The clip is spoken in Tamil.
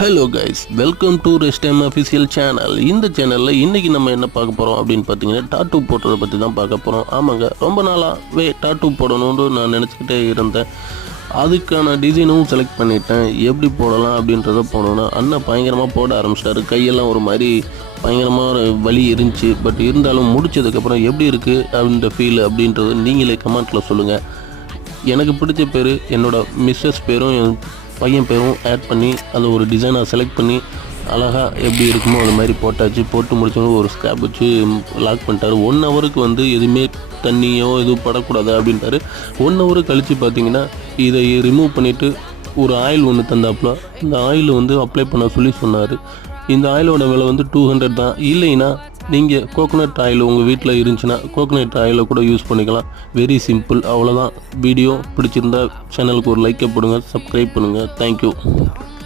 Hello guys, welcome to rest time official channel. இந்த சேனலில் இன்றைக்கி நம்ம என்ன பார்க்க போகிறோம் அப்படின்னு பார்த்தீங்கன்னா, டாட்டூ போடுறதை பற்றி தான் பார்க்க போகிறோம். ஆமாங்க, ரொம்ப நாளாகவே டாட்டூ போடணும்னு நான் நினச்சிக்கிட்டே இருந்தேன். அதுக்கான டிசைனும் செலக்ட் பண்ணிட்டேன். எப்படி போடலாம் அப்படின்றத போனோன்னா, அண்ணன் பயங்கரமாக போட ஆரம்பிச்சிட்டாரு. கையெல்லாம் ஒரு மாதிரி பயங்கரமாக வலி இருந்துச்சு. பட் இருந்தாலும் முடித்ததுக்கப்புறம் எப்படி இருக்குது அப்படின்ற ஃபீல் அப்படின்றது நீங்களே கமெண்ட்டில் சொல்லுங்கள். எனக்கு பிடிச்ச பேர், என்னோடய மிஸ்ஸஸ் பேரும் என் பையன் பேரும் ஆட் பண்ணி அந்த ஒரு டிசைனை செலக்ட் பண்ணி அழகாக எப்படி இருக்குமோ அது மாதிரி போட்டாச்சு. போட்டு முடிச்சவங்க ஒரு ஸ்க்ராப் வச்சு லாக் பண்ணிட்டாரு. 1 ஹவருக்கு எதுவுமே தண்ணியோ எதுவும் படக்கூடாது அப்படின்ட்டாரு. 1 ஹவர் கழித்து பார்த்தீங்கன்னா இதை ரிமூவ் பண்ணிவிட்டு ஒரு ஆயில் ஒன்று தந்தாப்புல. இந்த ஆயில் அப்ளை பண்ண சொல்லி சொன்னார். இந்த ஆயிலோட விலை 200 தான். இல்லைன்னா நீங்கள் கோகோனட் ஆயில் உங்கள் வீட்டில் இருந்துச்சுன்னா கோகோனட் ஆயிலை கூட யூஸ் பண்ணிக்கலாம். வெரி சிம்பிள், அவ்வளோதான். வீடியோ பிடிச்சிருந்தா சேனலுக்கு ஒரு லைக்கை போடுங்க, சப்ஸ்கிரைப் பண்ணுங்கள். தேங்க்யூ.